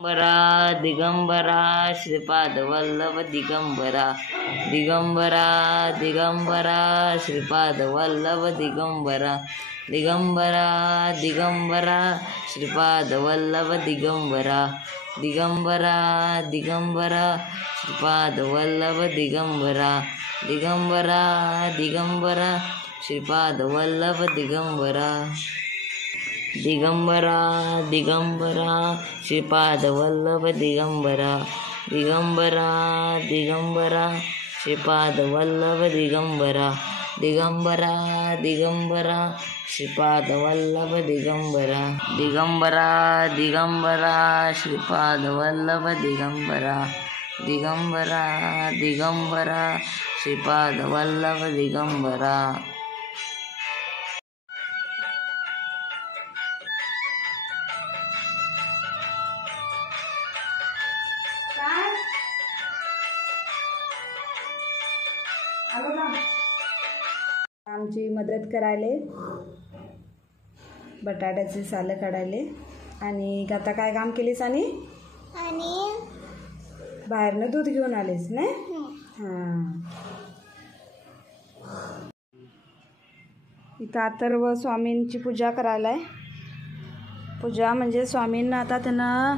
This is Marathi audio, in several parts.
दिगंबरा दिगंबरा श्रीपाद वल्लभ दिगंबरा दिगंबरा दिगंबरा श्रीपाद वल्लभ दिगंबरा दिगंबरा दिगंबरा श्रीपाद वल्लभ दिगंबरा दिगंबरा दिगंबरा श्रीपाद वल्लभ दिगंबरा दिगंबरा दिगंबरा श्रीपाद वल्लभ दिगंबरा दिगंबरा दिगंबरा श्रीपाद वल्लभ दिगंबरा दिगंबरा दिगंबरा श्रीपाद वल्लभ दिगंबरा दिगंबरा दिगंबरा श्रीपाद वल्लभ दिगंबरा दिगंबरा दिगंबरा श्रीपाद वल्लभ दिगंबरा दिगंबरा दिगंबरा श्रीपाद वल्लभ दिगंबरा आमची मदत करायले बटाट्याचे सालं काढायले. आणि आता काय काम केलीस? आणि बाहेरनं दूध घेऊन आलेस ना? हां. इथं अथर्व स्वामींची पूजा करायला आहे. पूजा म्हणजे स्वामींना आता त्यांना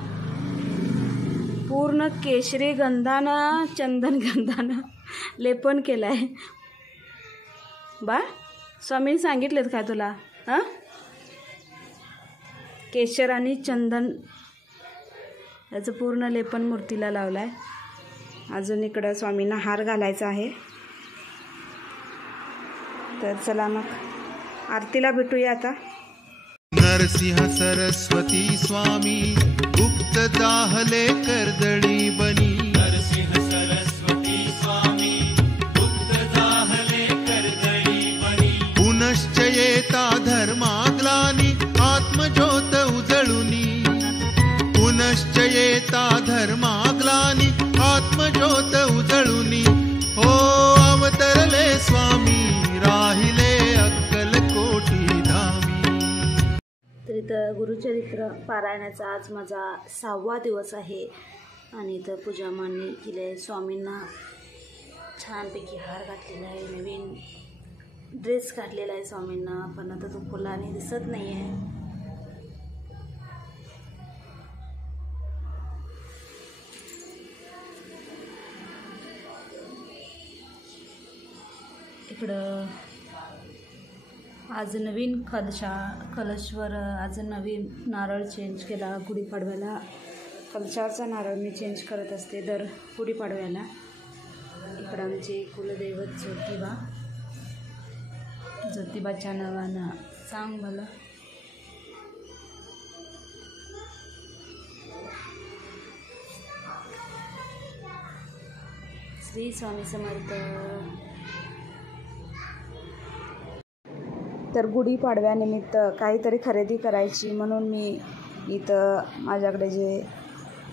पूर्ण केशरी गंधानं चंदन गंधानं लेपन केलं आहे. बा स्वामींनी सांगितलेत काय तुला? हां, केशर आणि चंदन याचं पूर्ण लेपन मूर्तीला लावलं आहे. अजून इकडं स्वामींना हार घालायचा आहे. तर चला मग आरतीला भेटूया आता. नरसिंह सरस्वती स्वामी गुप्त दाहले कर्दळी बनी. नरसिंह सरस्वती स्वामी गुप्त दाहले कर्दळी बनी. पुनश्च येता धर्माग्लानी आत्मज्योत उजळुनी. पुनश्च येता धर्माग्लानी आत्मज्योत उजळुनी. हो अवतरले स्वामी राहिले अक्कलकोटी धामी. तर इथं गुरुचरित्र पारायणाचा आज माझा 6वा दिवस आहे. आणि इथं पूजा मांडणी केली आहे. स्वामींना छानपैकी हार घातलेला आहे. नवीन ड्रेस घातलेला आहे स्वामींना. पण आता तो फुलाने दिसत नाही आहे. इकडं आज नवीन कलशवर आज नवीन नारळ चेंज केला. गुढीपाडव्याला कलशाचा नारळ मी चेंज करत असते दर गुढीपाडव्याला. इकडं आमचे कुलदैवत ज्योतिबाच्या नावानं सांग भलं. श्री स्वामी समर्थ. तर गुढीपाडव्यानिमित्त काहीतरी खरेदी करायची म्हणून मी इथं माझ्याकडे जे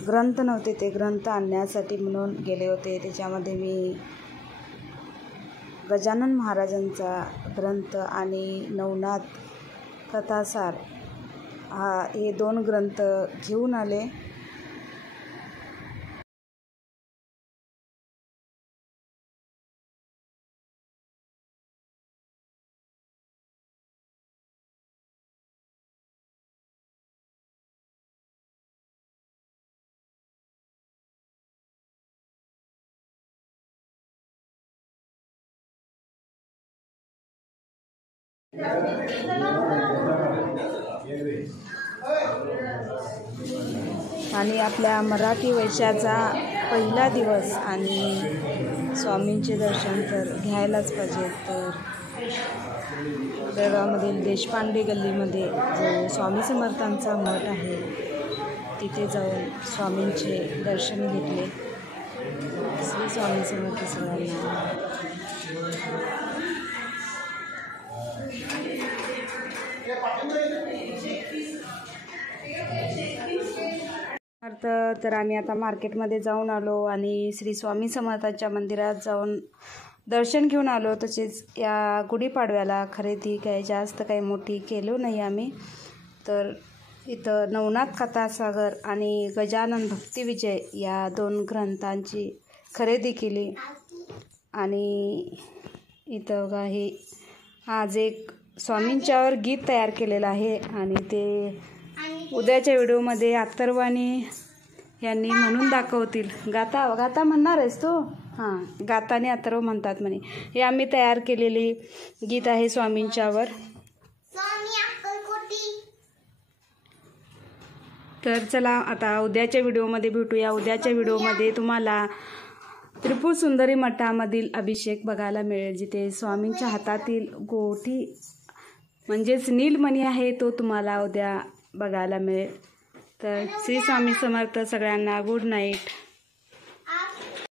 ग्रंथ नव्हते ते ग्रंथ आणण्यासाठी म्हणून गेले होते. त्याच्यामध्ये मी गजानन महाराजांचा ग्रंथ आणि नवनाथ कथासार हे 2 ग्रंथ घेऊन आले. आणि आपल्या मराठी वर्षाचा पहिला दिवस आणि स्वामींचे दर्शन तर घ्यायलाच पाहिजे. तर बेळगावमधील देशपांडे गल्लीमध्ये जो स्वामी समर्थांचा मठ आहे तिथे जाऊन स्वामींचे दर्शन घेतले. श्री स्वामी समर्थ सगळ्यांना. तर आम्ही आता मार्केटमध्ये जाऊन आलो आणि श्री स्वामी समर्थांच्या मंदिरात जाऊन दर्शन घेऊन आलो. तसेच या गुढीपाडव्याला खरेदी काही जास्त काही मोठी केलो नाही आम्ही. तर इथं नवनाथ कथासागर आणि गजानन भक्तिविजय या 2 ग्रंथांची खरेदी केली. आणि इथं बघा हे आज एक स्वामींच्यावर गीत तयार केलेलं आहे आणि ते उद्याच्या व्हिडिओमध्ये अथर्वानी यांनी म्हणून दाखवतील. गाता म्हणणार आहेस तू? हां, गाताने अथर्व म्हणतात म्हणे. हे आम्ही तयार केलेली गीत आहे स्वामींच्यावर. तर चला आता उद्याच्या व्हिडिओमध्ये भेटूया. उद्याच्या व्हिडिओमध्ये तुम्हाला त्रिपुर सुंदरी मठामधील अभिषेक बघायला मिळेल, जिथे स्वामींच्या हातातील गोठी म्हणजेच नीलमणी आहे तो तुम्हाला उद्या बघायला मिळेल. तर श्री स्वामी समर्थ. सगळ्यांना गुड नाईट.